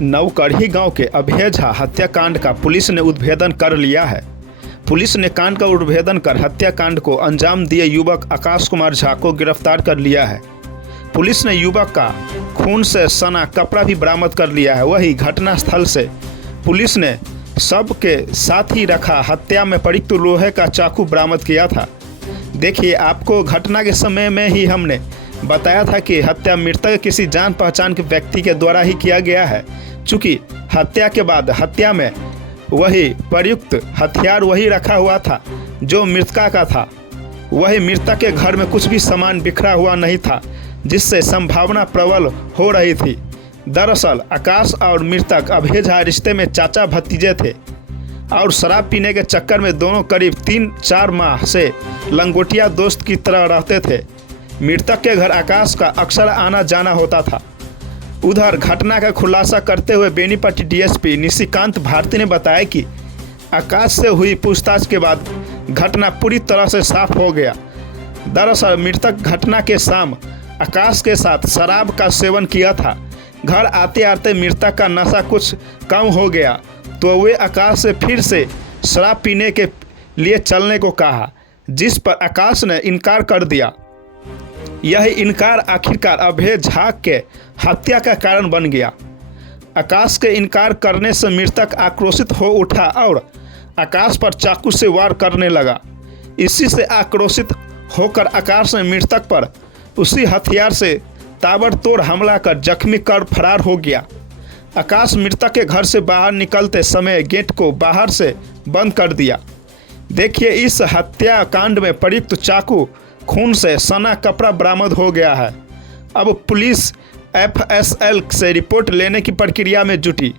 नवकढ़ी गांव के अभय झा हत्याकांड का पुलिस ने उद्भेदन कर लिया है। पुलिस ने कांड का उद्भेदन कर हत्याकांड को अंजाम दिए युवक आकाश कुमार झा को गिरफ्तार कर लिया है। पुलिस ने युवक का खून से सना कपड़ा भी बरामद कर लिया है। वही घटनास्थल से पुलिस ने शव के साथ ही रखा हत्या में प्रयुक्त लोहे का चाकू बरामद किया था। देखिए, आपको घटना के समय में ही हमने बताया था कि हत्या मृतक किसी जान पहचान के व्यक्ति के द्वारा ही किया गया है। चूँकि हत्या के बाद हत्या में वही प्रयुक्त हथियार वही रखा हुआ था जो मृतका का था। वही मृतक के घर में कुछ भी सामान बिखरा हुआ नहीं था, जिससे संभावना प्रबल हो रही थी। दरअसल आकाश और मृतक अभय झा रिश्ते में चाचा भतीजे थे और शराब पीने के चक्कर में दोनों करीब 3-4 माह से लंगोटिया दोस्त की तरह रहते थे। मृतक के घर आकाश का अक्सर आना जाना होता था। उधर घटना का खुलासा करते हुए बेनीपट्टी डीएसपी निशिकांत भारती ने बताया कि आकाश से हुई पूछताछ के बाद घटना पूरी तरह से साफ हो गया। दरअसल मृतक घटना के शाम आकाश के साथ शराब का सेवन किया था। घर आते आते मृतक का नशा कुछ कम हो गया तो वे आकाश से फिर से शराब पीने के लिए चलने को कहा, जिस पर आकाश ने इनकार कर दिया। यह इनकार आखिरकार अभय झा के हत्या का कारण बन गया। आकाश के इनकार करने से मृतक आक्रोशित हो उठा और आकाश पर चाकू से वार करने लगा। इसी से आक्रोशित होकर आकाश ने मृतक पर उसी हथियार से ताबड़तोड़ हमला कर जख्मी कर फरार हो गया। आकाश मृतक के घर से बाहर निकलते समय गेट को बाहर से बंद कर दिया। देखिए, इस हत्याकांड में प्रयुक्त चाकू, खून से सना कपड़ा बरामद हो गया है। अब पुलिस एफएसएल से रिपोर्ट लेने की प्रक्रिया में जुटी।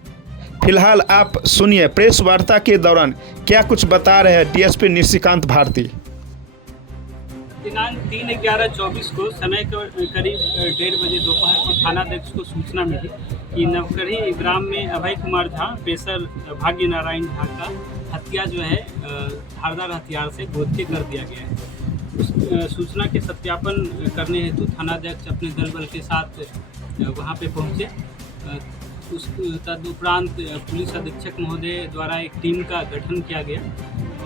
फिलहाल आप सुनिए प्रेस वार्ता के दौरान क्या कुछ बता रहे हैं डीएसपी निशिकांत भारती। दिनांक 3/11/24 को समय करीब 1:30 बजे दोपहर को थानाध्यक्ष को सूचना मिली कि नवकढ़ी ग्राम में अभय कुमार झा पेशर भाग्य नारायण झा का हत्या जो है धारदार हथियार से गोद के कर दिया गया है। उस सूचना के सत्यापन करने हेतु थानाध्यक्ष अपने दल बल के साथ वहां पे पहुंचे। उस तदुपरांत पुलिस अधीक्षक महोदय द्वारा एक टीम का गठन किया गया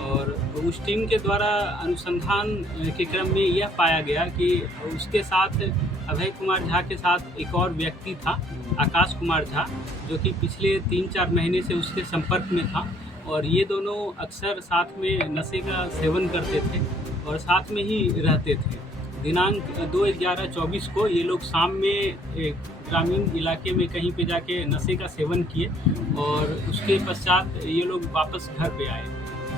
और उस टीम के द्वारा अनुसंधान के क्रम में यह पाया गया कि उसके साथ अभय कुमार झा के साथ एक और व्यक्ति था, आकाश कुमार झा, जो कि पिछले 3-4 महीने से उसके संपर्क में था और ये दोनों अक्सर साथ में नशे का सेवन करते थे और साथ में ही रहते थे। दिनांक 2/11/24 को ये लोग शाम में ग्रामीण इलाके में कहीं पे जाके नशे का सेवन किए और उसके पश्चात ये लोग वापस घर पे आए।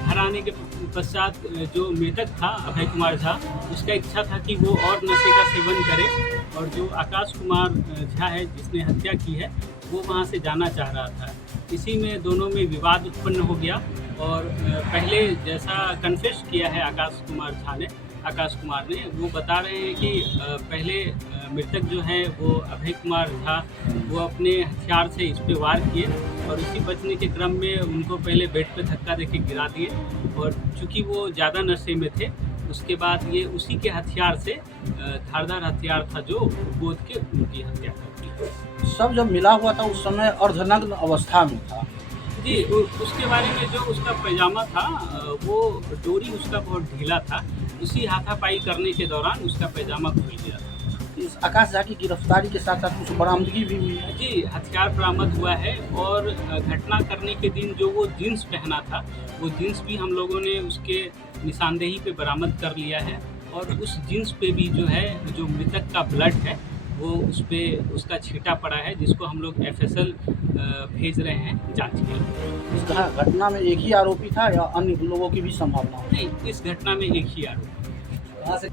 घर आने के पश्चात जो मृतक था अभय कुमार झा, उसका इच्छा था कि वो और नशे का सेवन करे और जो आकाश कुमार झा है जिसने हत्या की है वो वहाँ से जाना चाह रहा था। इसी में दोनों में विवाद उत्पन्न हो गया और पहले जैसा कन्फेस किया है आकाश कुमार ने, वो बता रहे हैं कि पहले मृतक जो है वो अभय कुमार झा वो अपने हथियार से इस पे वार किए और उसी बचने के क्रम में उनको पहले बेड पे धक्का देके गिरा दिए और चूँकि वो ज़्यादा नशे में थे उसके बाद ये उसी के हथियार से धारदार हथियार था जो गोद के उनकी हत्या कर दी। सब जब मिला हुआ था उस समय अर्धनग्न अवस्था में था जी। उसके बारे में जो उसका पैजामा था वो डोरी उसका बहुत ढीला था। उसी हाथापाई करने के दौरान उसका पैजामा खुल गया था। इस आकाश झा की गिरफ्तारी के साथ साथ कुछ बरामदगी भी हुई है जी। हथियार बरामद हुआ है और घटना करने के दिन जो वो जीन्स पहना था वो जीन्स भी हम लोगों ने उसके निशानदेही पे बरामद कर लिया है और उस जीन्स पे भी जो है जो मृतक का ब्लड है वो उस पर उसका छींटा पड़ा है, जिसको हम लोग एफएसएल भेज रहे हैं जांच के लिए। इस घटना में एक ही आरोपी था या अन्य लोगों की भी संभावना? नहीं, इस घटना में एक ही आरोपी।